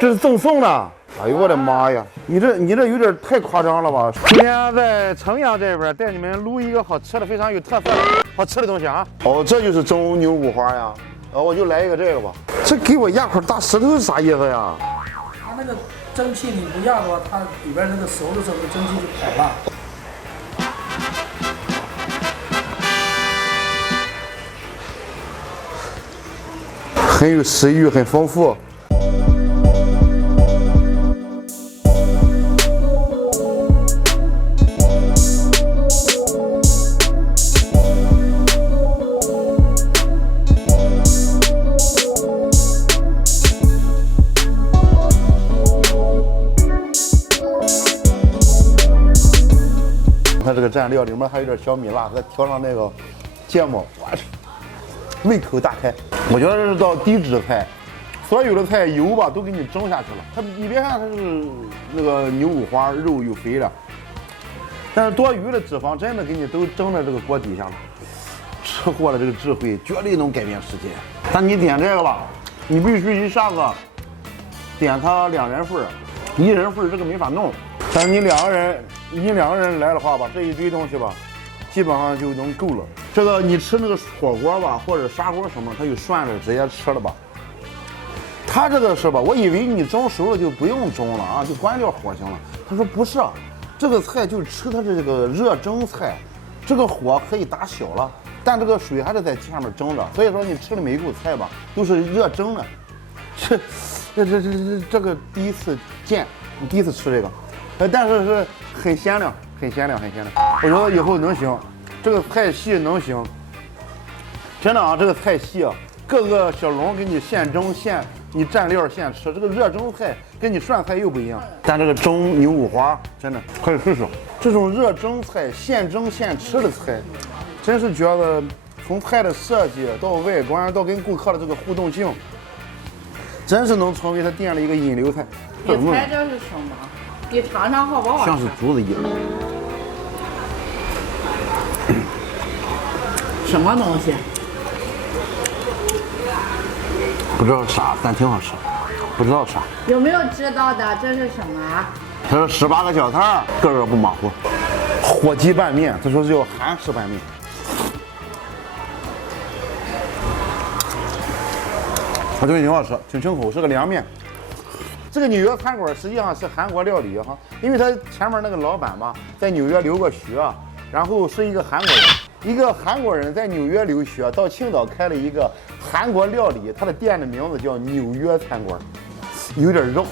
这是赠送的。哎呦我的妈呀，你这有点太夸张了吧？今天在城阳这边带你们录一个好吃的，非常有特色的好吃的东西啊。哦，这就是蒸牛五花呀。我就来一个这个吧。这给我压块大石头是啥意思呀？它那个蒸汽你不压的话，它里边那个熟的时候，那个蒸汽就跑了。很有食欲，很丰富。它这个蘸料里面还有点小米辣，再调上那个芥末，哇，胃口大开。我觉得这是道低脂菜，所有的菜油吧都给你蒸下去了。它你别看它是那个牛五花，肉又肥了，但是多余的脂肪真的给你都蒸在这个锅底下了。吃货的这个智慧绝对能改变世界。但你点这个吧，你必须一下子点它2人份，1人份这个没法弄。但是你两个人来的话吧，这一堆东西吧，基本上就能够了。这个你吃那个火锅吧，或者砂锅什么，它就涮着直接吃了吧。它这个是吧？我以为你蒸熟了就不用蒸了啊，就关掉火行了。他说不是，这个菜就吃它这个热蒸菜，这个火可以打小了，但这个水还是在下面蒸着。所以说你吃的每一口菜吧，都是热蒸的。这个第一次见，你第一次吃这个。但是是很鲜亮，很鲜亮。我觉得以后能行，这个菜系能行，真的啊，这个菜系啊，各个小笼给你现蒸现，你蘸料现吃。这个热蒸菜跟你涮菜又不一样，但这个蒸牛五花真的可以试试。这种热蒸菜现蒸现吃的菜，真是觉得从菜的设计到外观到跟顾客的这个互动性，真是能成为他店里一个引流菜。你猜这是什么？你尝尝好不好吃？像是竹子叶。什么东西？不知道啥，但挺好吃。不知道啥。有没有知道的？这是什么？他说18个小菜，个个不马虎。火鸡拌面，他说是叫韩式拌面。这个挺好吃，挺清口，是个凉面。这个纽约餐馆实际上是韩国料理哈，因为他前面那个老板嘛，在纽约留过学，然后是一个韩国人，一个韩国人在纽约留学，到青岛开了一个韩国料理，他的店的名字叫纽约餐馆，有点绕。